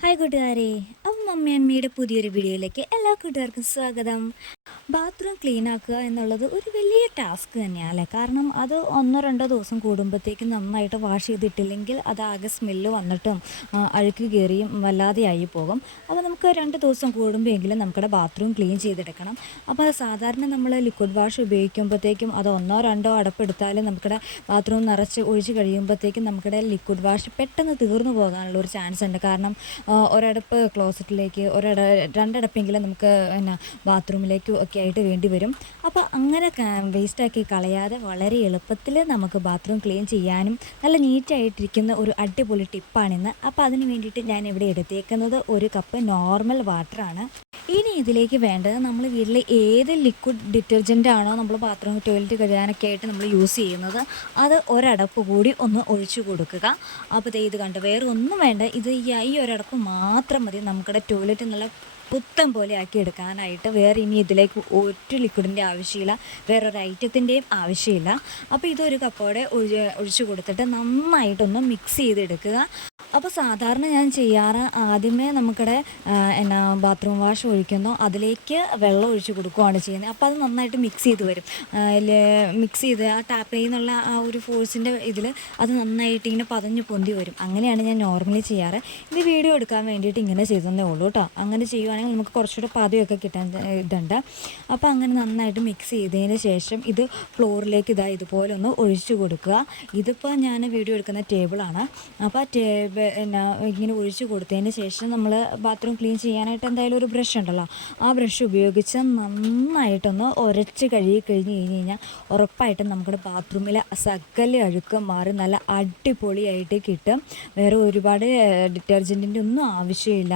Hi കൂട്ടുകാരെ. അപ്പം mummy അമ്മയുടെ പുതിയൊരു വീഡിയോയിലേക്ക് എല്ലാ കൂട്ടുകാർക്കും സ്വാഗതം. ബാത്റൂം ക്ലീൻ ആക്കുക എന്നുള്ളത് ഒരു വലിയ ടാസ്ക് തന്നെയാണ് അല്ലേ? കാരണം അത് ഒന്നോ രണ്ടോ ദിവസം കൂടുമ്പോഴത്തേക്കും നന്നായിട്ട് വാഷ് ചെയ്തിട്ടില്ലെങ്കിൽ അത് ആകെ സ്മെല്ല് വന്നിട്ടും അഴുക്ക് കയറിയും വല്ലാതെയായി പോകും. അപ്പോൾ നമുക്ക് രണ്ട് ദിവസം കൂടുമ്പോഴെങ്കിലും നമ്മുടെ ബാത്റൂം ക്ലീൻ ചെയ്തെടുക്കണം. അപ്പോൾ സാധാരണ നമ്മൾ ലിക്വിഡ് വാഷ് ഉപയോഗിക്കുമ്പോഴത്തേക്കും അത് ഒന്നോ രണ്ടോ അടപ്പെടുത്താൽ നമുക്കിടെ ബാത്റൂം നിറച്ച് ഒഴിച്ച് കഴിയുമ്പോഴത്തേക്കും നമുക്കിടെ ലിക്വിഡ് വാഷ് പെട്ടെന്ന് തീർന്നു പോകാനുള്ള ഒരു ചാൻസ് ഉണ്ട്. കാരണം ഒരടപ്പ് ക്ലോസറ്റിലേക്ക് ഒരട രണ്ടടപ്പെങ്കിലും നമുക്ക് എന്നാ ബാത്റൂമിലേക്കും ഒക്കെ ആയിട്ട് വേണ്ടി വരും. അപ്പോൾ അങ്ങനെ വേസ്റ്റാക്കി കളയാതെ വളരെ എളുപ്പത്തിൽ നമുക്ക് ബാത്റൂം ക്ലീൻ ചെയ്യാനും നല്ല നീറ്റായിട്ടിരിക്കുന്ന ഒരു അടിപൊളി ടിപ്പാണിന്ന്. അപ്പോൾ അതിന് വേണ്ടിയിട്ട് ഞാൻ ഇവിടെ എടുത്തേക്കുന്നത് ഒരു കപ്പ് നോർമൽ വാട്ടറാണ് ഇനി ഇതിലേക്ക് വേണ്ടത് നമ്മൾ വീട്ടിൽ ഏത് ലിക്വിഡ് ഡിറ്റർജന്റ് ആണോ നമ്മൾ ബാത്റൂം ടോയ്ലറ്റ് കഴുകാനൊക്കെ ആയിട്ട് നമ്മൾ യൂസ് ചെയ്യുന്നത് അത് ഒരടപ്പ് കൂടി ഒന്ന് ഒഴിച്ചു കൊടുക്കുക. അപ്പോൾ ഇത് കണ്ട് വേറെ ഒന്നും വേണ്ട. ഇത് ഈ ഒരടപ്പ് മാത്രം മതി. നമ്മുടെ ടോയ്ലറ്റ് നല്ല പുത്തം പോലെ ആക്കി എടുക്കാനായിട്ട് വേറെ ഇനി ഇതിലേക്ക് ഒരു ലിക്വിഡിന്റെ ആവശ്യമില്ല. വേറൊരു ഐറ്റത്തിന്റെയും ആവശ്യമില്ല. അപ്പോൾ ഇതൊരു കപ്പോടെ ഒഴി ഒഴിച്ചു കൊടുത്തിട്ട് നന്നായിട്ടൊന്ന് മിക്സ് ചെയ്തെടുക്കുക. അപ്പോൾ സാധാരണ ഞാൻ ചെയ്യാറ് ആദ്യമേ നമുക്കിടെ എന്നാ ബാത്റൂം വാഷ് ഒഴിക്കുന്നു. അതിലേക്ക് വെള്ളം ഒഴിച്ച് കൊടുക്കുകയാണ് ചെയ്യുന്നത്. അപ്പോൾ അത് നന്നായിട്ട് മിക്സ് ചെയ്ത് വരും. മിക്സ് ചെയ്ത് ആ ടാപ്പിൽ നിന്നുള്ള ആ ഒരു ഫോഴ്സിന്റെ ഇതിൽ അത് നന്നായിട്ട് ഇങ്ങനെ പതഞ്ഞ് പൊന്തി വരും. അങ്ങനെയാണ് ഞാൻ നോർമലി ചെയ്യാറ്. ഇത് വീഡിയോ എടുക്കാൻ വേണ്ടിയിട്ട് ഇങ്ങനെ ചെയ്തതേ ഉള്ളൂ കേട്ടോ അങ്ങനെ ചെയ്യുവാണെങ്കിൽ നമുക്ക് കുറച്ചുകൂടെ പതയൊക്കെ കിട്ടാൻ ഇതുണ്ട്. അപ്പോൾ അങ്ങനെ നന്നായിട്ട് മിക്സ് ചെയ്തതിന് ശേഷം ഇത് ഫ്ലോറിലേക്ക് ഇതാ ഇതുപോലെ ഒന്ന് ഒഴിച്ചു കൊടുക്കുക. ഇതിപ്പോൾ ഞാൻ വീഡിയോ എടുക്കുന്ന ടേബിളാണ് അപ്പോൾ ആ ടേബിൾ ഇങ്ങനെ ഒഴിച്ചു കൊടുത്തതിന് ശേഷം നമ്മൾ ബാത്റൂം ക്ലീൻ ചെയ്യാനായിട്ട് എന്തായാലും ഒരു ബ്രഷ് ഉണ്ടല്ലോ. ആ ബ്രഷ് ഉപയോഗിച്ച് നന്നായിട്ടൊന്ന് ഉരച്ച് കഴുകി കഴിഞ്ഞ് കഴിഞ്ഞ് കഴിഞ്ഞാൽ ഉറപ്പായിട്ടും നമ്മുടെ ബാത്റൂമിലെ സകല അഴുക്ക് മാറി നല്ല അടിപൊളിയായിട്ട് കിട്ടും. വേറെ ഒരുപാട് ഡിറ്റർജന്റിന്റെ ഒന്നും ആവശ്യമില്ല.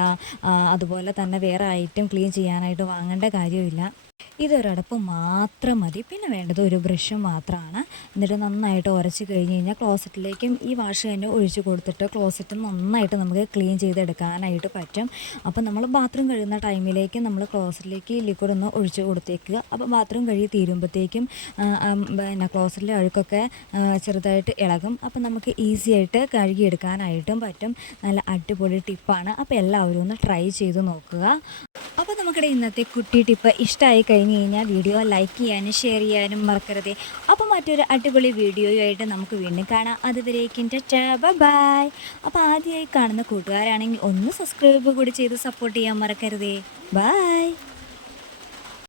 അതുപോലെ തന്നെ വേറെ ഐറ്റം ക്ലീൻ ചെയ്യാനായിട്ട് വാങ്ങേണ്ട കാര്യമില്ല ഇതൊരടപ്പ് മാത്രം മതി. പിന്നെ വേണ്ടത് ഒരു ബ്രഷ് മാത്രമാണ് എന്നിട്ട് നന്നായിട്ട് ഉരച്ച് കഴിഞ്ഞ് കഴിഞ്ഞാൽ ക്ലോസറ്റിലേക്കും ഈ വാഷ് തന്നെ ഒഴിച്ച് കൊടുത്തിട്ട് ക്ലോസറ്റ് നന്നായിട്ട് നമുക്ക് ക്ലീൻ ചെയ്തെടുക്കാനായിട്ട് പറ്റും. അപ്പോൾ നമ്മൾ ബാത്റൂം കഴുകുന്ന ടൈമിലേക്ക് നമ്മൾ ക്ലോസറ്റിലേക്ക് ലിക്വിഡ് ഒന്ന് ഒഴിച്ച് കൊടുത്തേക്കുക. അപ്പോൾ ബാത്റൂം കഴുകി തീരുമ്പോഴത്തേക്കും പിന്നെ ക്ലോസറ്റിലെ അഴുക്കൊക്കെ ചെറുതായിട്ട് ഇളകും. അപ്പോൾ നമുക്ക് ഈസി ആയിട്ട് കഴുകിയെടുക്കാനായിട്ടും പറ്റും. നല്ല അടിപൊളി ടിപ്പാണ്. അപ്പോൾ എല്ലാവരും ഒന്ന് ട്രൈ ചെയ്ത് നോക്കുക. അപ്പോൾ ഇന്നത്തെ കുട്ടി ടിപ്പ് ഇഷ്ടമായി കഴിഞ്ഞ് കഴിഞ്ഞാൽ വീഡിയോ ലൈക്ക് ചെയ്യാനും ഷെയർ ചെയ്യാനും മറക്കരുത്. അപ്പോൾ മറ്റൊരു അടിപൊളി വീഡിയോയുമായിട്ട് നമുക്ക് വീണ്ടും കാണാം. അതുവരേക്കും ബൈ അപ്പോൾ ആദ്യമായി കാണുന്ന കൂട്ടുകാരാണെങ്കിൽ ഒന്ന് സബ്സ്ക്രൈബ് കൂടി ചെയ്ത് സപ്പോർട്ട് ചെയ്യാൻ മറക്കരുതേ. ബൈ.